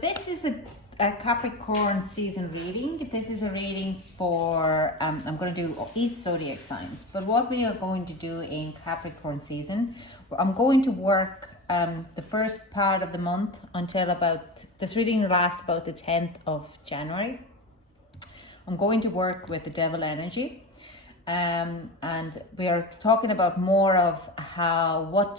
this is the Capricorn season reading. This is a reading for, I'm going to do each zodiac signs. But what we are going to do in Capricorn season, I'm going to work the first part of the month until this reading lasts about the 10th of January. I'm going to work with the devil energy. And we are talking about more of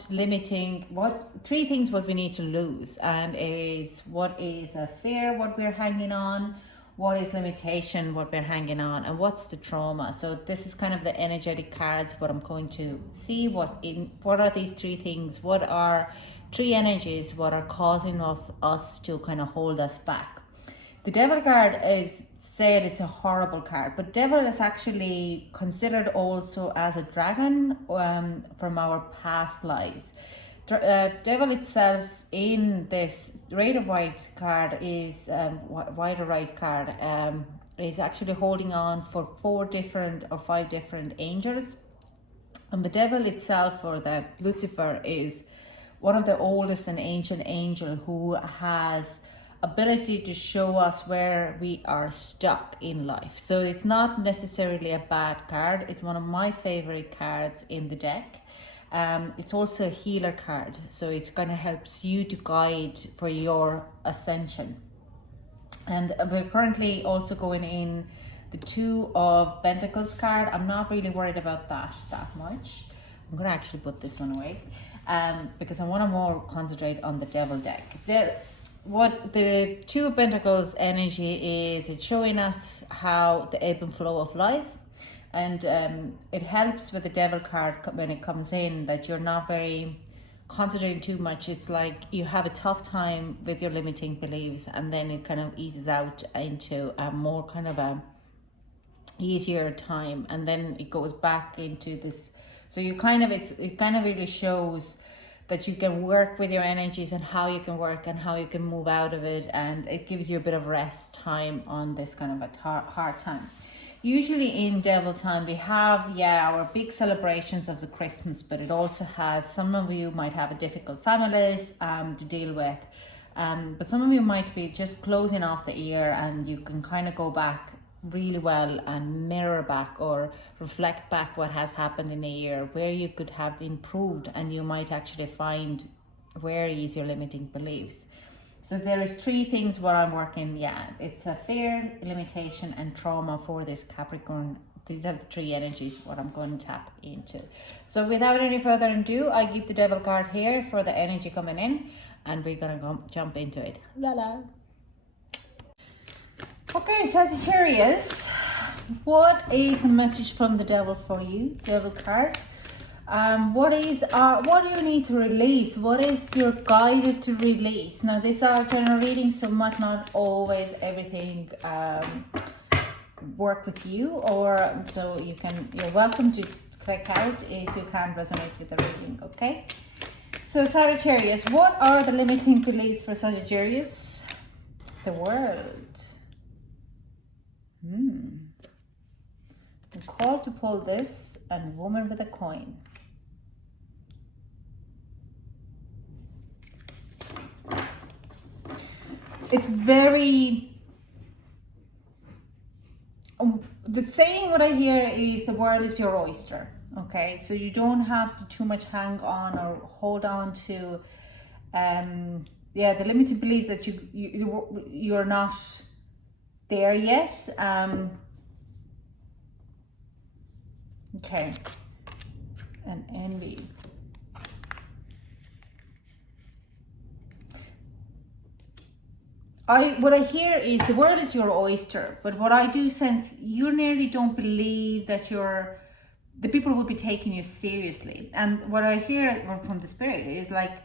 three things what we need to lose, and it is what is a fear, what we're hanging on, what is limitation, what we're hanging on, and what's the trauma. So this is kind of the energetic cards, what I'm going to see, what are these three things, what are three energies, what are causing of us to kind of hold us back. The devil card is said it's a horrible card, but devil is actually considered also as a dragon from our past lives. Devil itself in this Rider White card is Rider White card is actually holding on for 5 different angels, and the devil itself, or the Lucifer, is one of the oldest and ancient angel who has ability to show us where we are stuck in life. So it's not necessarily a bad card. It's one of my favorite cards in the deck. It's also a healer card, so it's kind of helps you to guide for your ascension. And we're currently also going in the 2 of Pentacles card. I'm not really worried about that much. I'm gonna actually put this one away because I want to more concentrate on the devil deck. What the 2 of Pentacles energy is, it's showing us how the ebb and flow of life, and it helps with the devil card when it comes in that you're not very concentrating too much. It's like you have a tough time with your limiting beliefs, and then it kind of eases out into a more kind of a easier time, and then it goes back into this. So it kind of really shows that you can work with your energies and how you can work and how you can move out of it, and it gives you a bit of rest time on this kind of a hard time. Usually in devil time we have our big celebrations of the Christmas, but it also has, some of you might have a difficult families to deal with, but some of you might be just closing off the year, and you can kind of go back really well and mirror back or reflect back what has happened in a year, where you could have improved, and you might actually find where is your limiting beliefs. So there is 3 things what I'm working. It's a fear, limitation, and trauma for this Capricorn. These are the 3 energies what I'm going to tap into. So without any further ado, I give the devil card here for the energy coming in, and we're gonna jump into it. Okay, Sagittarius, what is the message from the devil for you, devil card? What do you need to release? What is your guided to release? Now, these are general readings, so might not always everything work with you, or so you're welcome to click out if you can't resonate with the reading. Okay, so Sagittarius, what are the limiting beliefs for Sagittarius? The World. I'm called to pull this, and woman with a coin. It's very, the saying what I hear is the world is your oyster. Okay, so you don't have to too much hang on or hold on to the limited belief that you're not there yet. Okay, and envy. What I hear is the world is your oyster, but what I do sense, you nearly don't believe that the people would be taking you seriously. And what I hear from the spirit is like,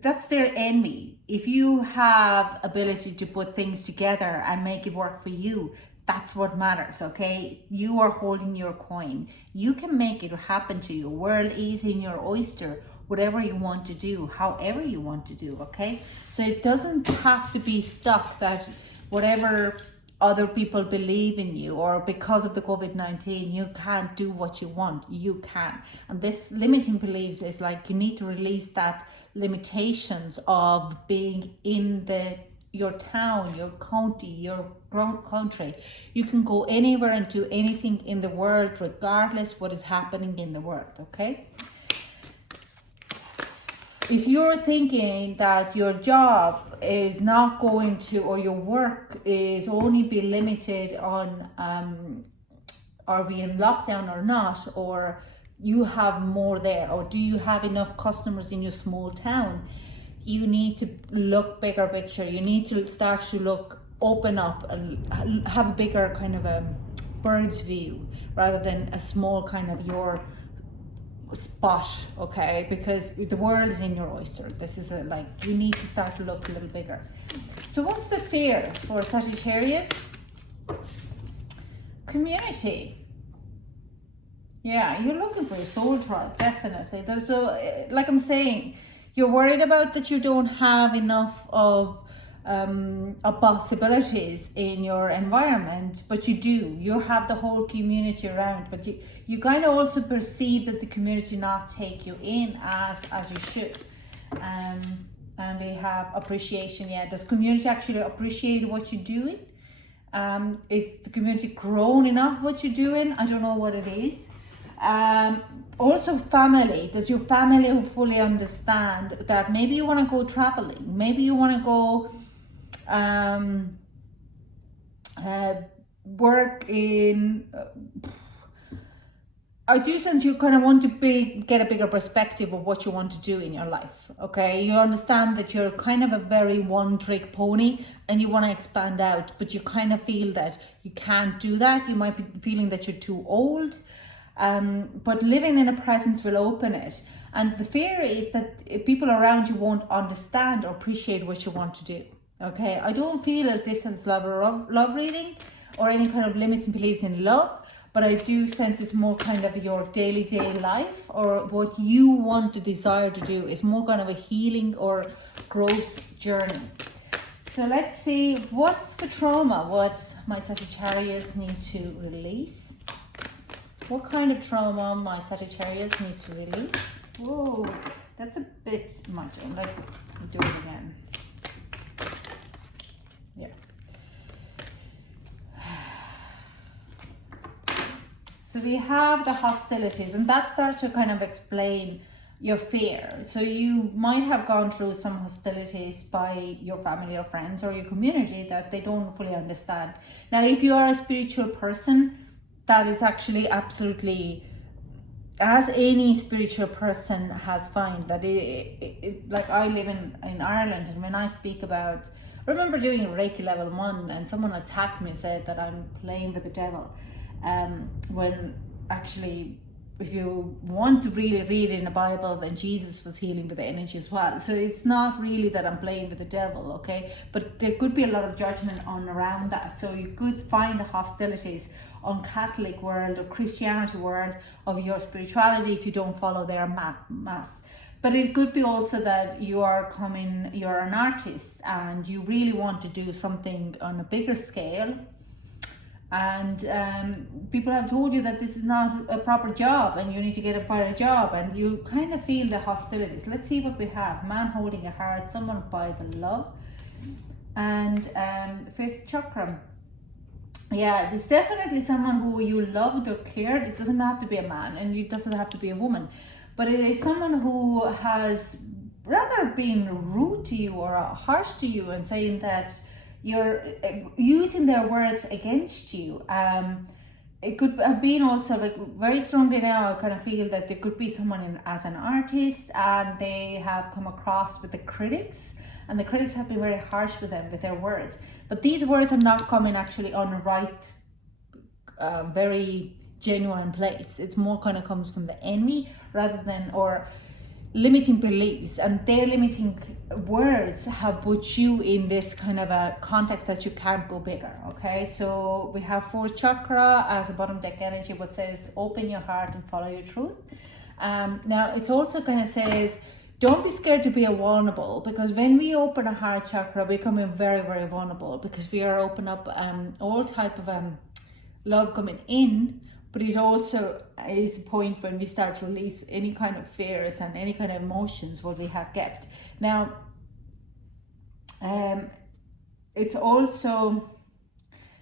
that's their envy. If you have ability to put things together and make it work for you, that's what matters. Okay, you are holding your coin. You can make it happen to you. World is in your oyster. Whatever you want to do, however you want to do. Okay, so it doesn't have to be stuck that whatever other people believe in you, or because of the COVID-19 you can't do what you want. You can. And this limiting beliefs is like you need to release that limitations of being in your town, your county, your country. You can go anywhere and do anything in the world regardless what is happening in the world. Okay, if you're thinking that your job is not going to, or your work is only be limited on are we in lockdown or not, or you have more there, or do you have enough customers in your small town, you need to look bigger picture. You need to start to open up and have a bigger kind of a bird's view rather than a small kind of your spot. Okay, because the world is in your oyster. This is you need to start to look a little bigger. So what's the fear for Sagittarius? Community. Yeah, you're looking for a soul tribe, definitely. Like I'm saying, you're worried about that you don't have enough of possibilities in your environment, but you do. You have the whole community around, but you kind of also perceive that the community not take you in as you should. And we have appreciation. Yeah, does community actually appreciate what you're doing? Is the community grown enough what you're doing? I don't know what it is. Also family. Does your family fully understand that maybe you want to go traveling, maybe you want to go work in I do sense you kind of want to get a bigger perspective of what you want to do in your life. Okay, you understand that you're kind of a very one-trick pony and you want to expand out, but you kind of feel that you can't do that. You might be feeling that you're too old. But living in a presence will open it. And the fear is that people around you won't understand or appreciate what you want to do. Okay, I don't feel that this is love reading or any kind of limiting beliefs in love, but I do sense it's more kind of your daily life, or what you want to desire to do is more kind of a healing or growth journey. So let's see, what's the trauma what my Sagittarius need to release? What kind of trauma my Sagittarius needs to release? Whoa, that's a bit much. I'm like, do it again. Yeah. So we have the hostilities, and that starts to kind of explain your fear. So you might have gone through some hostilities by your family or friends or your community that they don't fully understand. Now, if you are a spiritual person, that is actually absolutely, as any spiritual person has found, that like I live in Ireland, and when I speak about, I remember doing Reiki level 1 and someone attacked me and said that I'm playing with the devil. When actually, if you want to really read in the Bible, then Jesus was healing with the energy as well. So it's not really that I'm playing with the devil, okay? But there could be a lot of judgment on around that. So you could find the hostilities on Catholic world or Christianity world of your spirituality if you don't follow their mass. But it could be also that you're an artist and you really want to do something on a bigger scale. And people have told you that this is not a proper job and you need to get a better job, and you kind of feel the hostilities. Let's see what we have. Man holding a heart, someone by the love, and 5th chakra. Yeah, there's definitely someone who you loved or cared. It doesn't have to be a man, and it doesn't have to be a woman, but it is someone who has rather been rude to you or harsh to you and saying that you're using their words against you. It could have been also like very strongly now. I kind of feel that there could be someone as an artist, and they have come across with the critics, and the critics have been very harsh with them with their words. But these words are not coming actually on the right, very genuine place. It's more kind of comes from the enemy rather than, or limiting beliefs, and their limiting words have put you in this kind of a context that you can't go bigger. Okay, so we have 4th chakra as a bottom deck energy, what says open your heart and follow your truth. Now it's also kind of says don't be scared to be vulnerable, because when we open a heart chakra, we become very, very vulnerable, because we are open up all type of love coming in, but it also is a point when we start to release any kind of fears and any kind of emotions what we have kept. Now, it's also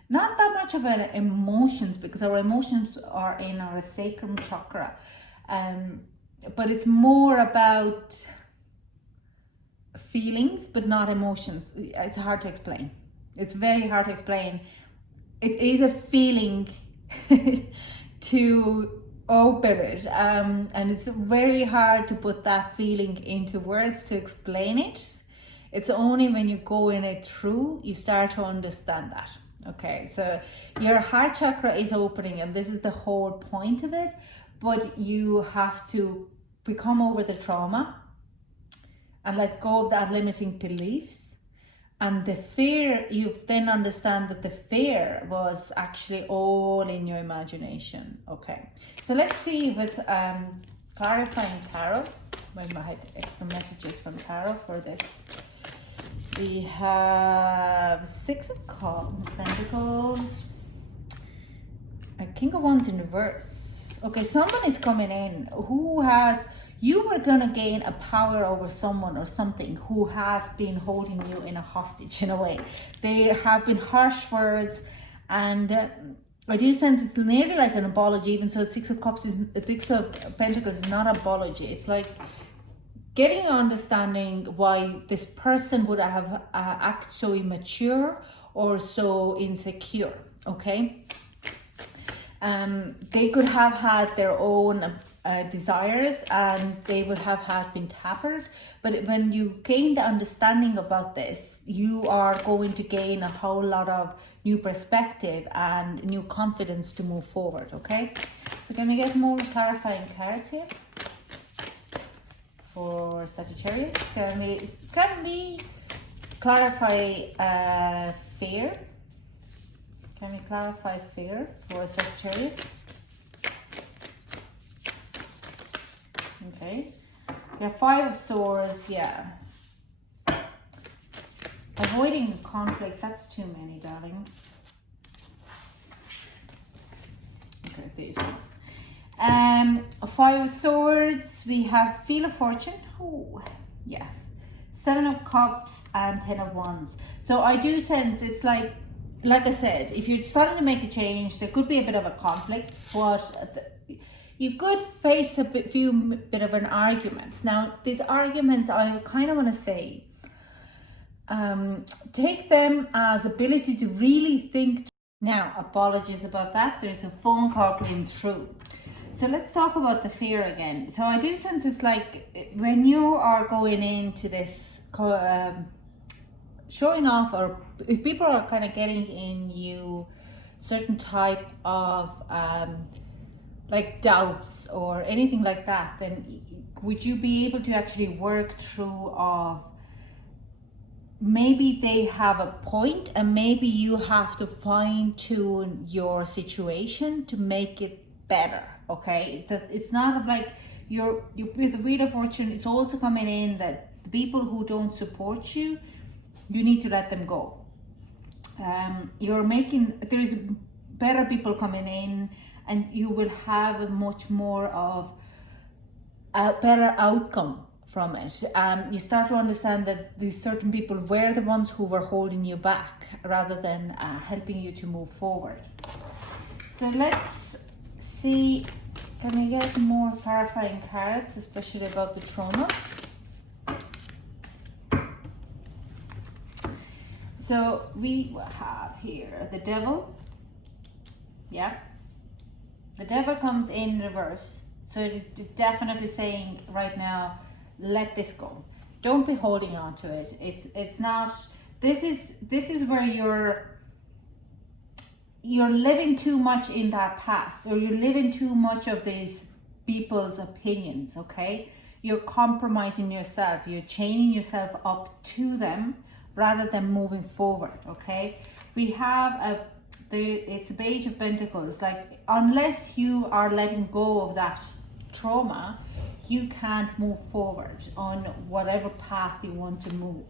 not that much of an emotions, because our emotions are in our sacral chakra. But it's more about feelings, but not emotions. It's hard to explain. It's very hard to explain. It is a feeling to open it. And it's very hard to put that feeling into words to explain it. It's only when you go in it through, you start to understand that. Okay, so your heart chakra is opening, and this is the whole point of it. But you have to become over the trauma and let go of that limiting beliefs. And the fear, you then understand that the fear was actually all in your imagination. Okay, so let's see with clarifying tarot. We might have extra messages from tarot for this. We have 6 of Pentacles, a King of Wands in reverse. Okay, someone is coming in who has, you were going to gain a power over someone or something who has been holding you in a hostage in a way. They have been harsh words, and I do sense it's nearly like an apology, even so 6 of Cups is, 6 of Pentacles is not an apology. It's like getting an understanding why this person would have act so immature or so insecure, okay? They could have had their own desires, and they would have had been tampered. But when you gain the understanding about this, you are going to gain a whole lot of new perspective and new confidence to move forward, okay? So can we get more clarifying cards here for Sagittarius? Can we clarify fear? Can we clarify fear for Sagittarius? Okay. We have 5 of Swords, yeah. Avoiding conflict, that's too many, darling. Okay, these ones. 5 of Swords, we have Wheel of Fortune. Oh, yes. 7 of Cups and 10 of Wands. So I do sense it's like I said, if you're starting to make a change, there could be a bit of a conflict, but you could face a bit of an argument. Now, these arguments, I kind of want to say, take them as ability to really think. Now, apologies about that. There's a phone call coming through. So let's talk about the fear again. So I do sense it's like when you are going into this showing off, or if people are kind of getting in you certain type of like doubts or anything like that, then would you be able to actually work through of maybe they have a point and maybe you have to fine tune your situation to make it better, okay? That it's not like you're with the Wheel of Fortune, it's also coming in that the people who don't support you, you need to let them go. There's better people coming in, and you will have a much more of a better outcome from it. You start to understand that these certain people were the ones who were holding you back rather than helping you to move forward. So let's see, can we get more clarifying cards, especially about the trauma? So we have here the Devil. Yeah. The Devil comes in reverse. So it's definitely saying right now, let this go. Don't be holding on to it. It's not, this is where you're living too much in that past, or you're living too much of these people's opinions, okay? You're compromising yourself. You're chaining yourself up to them rather than moving forward, okay? We have it's a Page of Pentacles. Like, unless you are letting go of that trauma, you can't move forward on whatever path you want to move.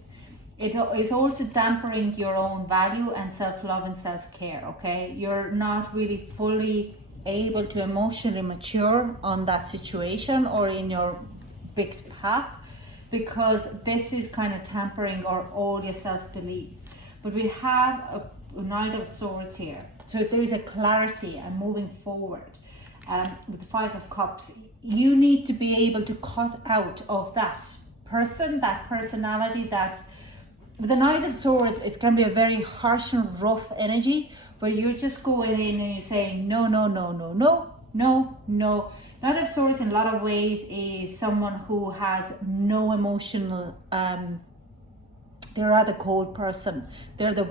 It is also dampening your own value and self-love and self-care, okay? You're not really fully able to emotionally mature on that situation or in your big path, because this is kind of tampering all your self-beliefs. But we have a Knight of Swords here. So if there is a clarity and moving forward, with the Five of Cups, you need to be able to cut out of that person, that personality, that with the Knight of Swords, it's going to be a very harsh and rough energy where you're just going in and you're saying no, no, no, no, no, no, no. Knight of Swords in a lot of ways is someone who has no emotional, they're a rather cold person. They're the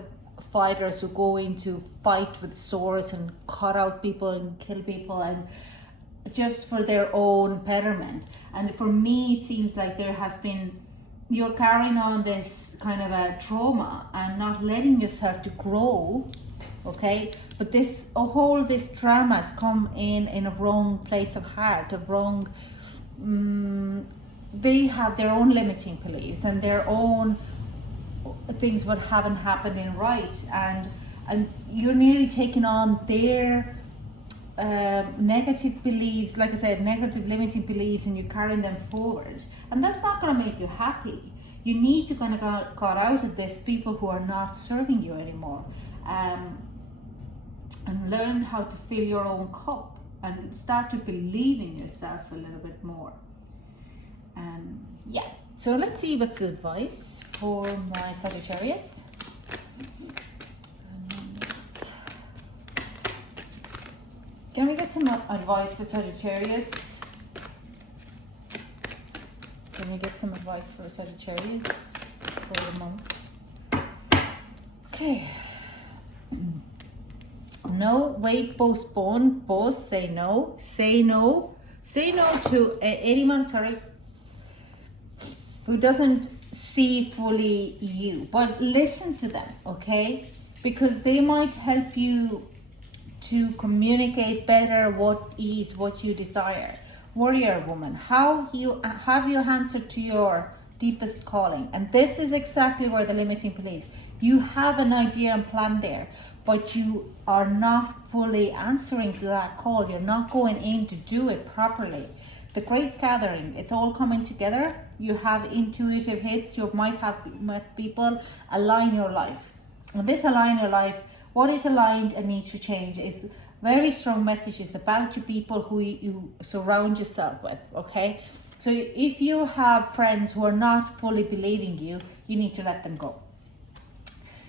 fighters who go into fight with swords and cut out people and kill people and just for their own betterment. And for me, it seems like there has been, you're carrying on this kind of a trauma and not letting yourself to grow, okay? But this drama has come in a wrong place of heart, a wrong, they have their own limiting beliefs and their own things what haven't happened in right, and you're nearly taking on their negative beliefs, like I said, negative limiting beliefs, and you're carrying them forward, and that's not going to make you happy. You need to kind of got out of this people who are not serving you anymore, and learn how to fill your own cup and start to believe in yourself a little bit more. Yeah, so let's see what's the advice for my Sagittarius. Can we get some advice for Sagittarius? Can we get some advice for Sagittarius for the month? Okay. No, wait, postpone, pause, say no. Say no. Say no to anyone, who doesn't see fully you. But listen to them, okay? Because they might help you to communicate better what you desire. Warrior woman, have you answered to your deepest calling? And this is exactly where the limiting beliefs. You have an idea and plan there, but you are not fully answering to that call. You're not going in to do it properly. The Great Gathering, it's all coming together. You have intuitive hits. You might have met people align your life. And this align your life, what is aligned and needs to change is very strong messages about you, people who you surround yourself with, okay? So if you have friends who are not fully believing you, you need to let them go.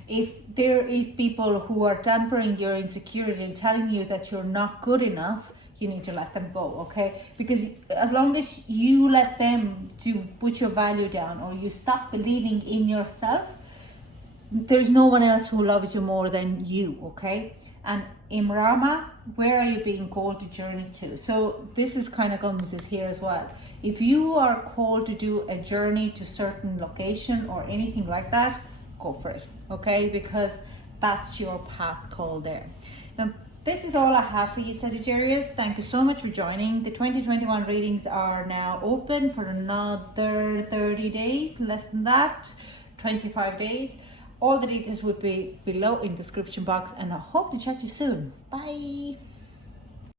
If there is people who are tempering your insecurity and telling you that you're not good enough, you need to let them go, okay? Because as long as you let them to put your value down or you stop believing in yourself, there's no one else who loves you more than you, okay? And Imrama, where are you being called to journey to? So this is kind of comes here as well. If you are called to do a journey to certain location or anything like that, go for it, okay? Because that's your path call there. Now, this is all I have for you, Sagittarius. Thank you so much for joining. The 2021 readings are now open for another 30 days, less than that, 25 days. All the details would be below in the description box, and I hope to chat to you soon. Bye.